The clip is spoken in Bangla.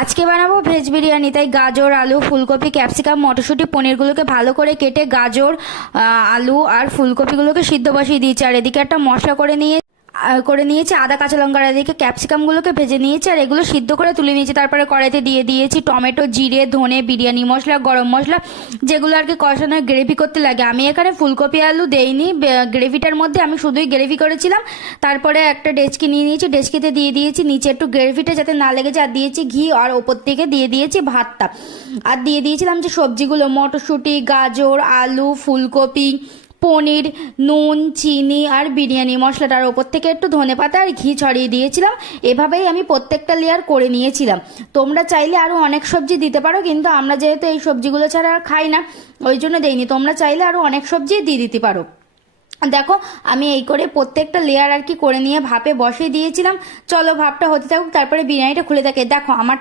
আজকে বানাবো ভেজ বিরিয়ানি, তাই গাজর, আলু, ফুলকপি, ক্যাপসিকাম, মটরশুঁটি, পনিরগুলোকে ভালো করে কেটে গাজর, আলু আর ফুলকপিগুলোকে সিদ্ধ বসিয়ে দিয়েছি। আর এদিকে একটা মশলা করে নিয়েছি আদা, কাঁচা লঙ্কা। আর এদিকে ক্যাপসিকামগুলোকে ভেজে নিয়েছি আর এগুলো সিদ্ধ করে তুলে নিয়েছি। তারপরে কড়াইতে দিয়ে দিয়েছি টমেটো, জিরে, ধনে, বিরিয়ানি মশলা, গরম মশলা, যেগুলো আর কি কষানোর গ্রেভি করতে লাগে। আমি এখানে ফুলকপি আলু দেইনি, গ্রেভিটার মধ্যে আমি শুধুই গ্রেভি করেছিলাম। তারপরে একটা ডেচকি নিয়ে নিয়েছি, ডেচকিতে দিয়ে দিয়েছি নিচে একটু গ্রেভিটা যাতে না লেগে যায়, আর দিয়েছি ঘি, আর ওপর থেকে দিয়ে দিয়েছি ভাতটা। আর দিয়ে দিয়েছিলাম যে সবজিগুলো, মটরশুঁটি, গাজর, আলু, ফুলকপি, পনির, নুন, চিনি আর বিরিয়ানি মশলাটার ওপর থেকে একটু ধনেপাতা আর ঘি ছড়িয়ে দিয়েছিলাম। এভাবেই আমি প্রত্যেকটা লেয়ার করে নিয়েছিলাম। তোমরা চাইলে আরও অনেক সবজি দিতে পারো, কিন্তু আমরা যেহেতু এই সবজিগুলো ছাড়া আর খাই না, ওই জন্য দেইনি। তোমরা চাইলে আরও অনেক সবজি দিয়ে দিতে পারো। দেখো, আমি এই করে প্রত্যেকটা লেয়ার আর কি করে নিয়ে ভাপে বসিয়ে দিয়েছিলাম। চলো ভাপটা হতে থাকুক, তারপরে বিরিয়ানিটা খুলে থাকে। দেখো আমার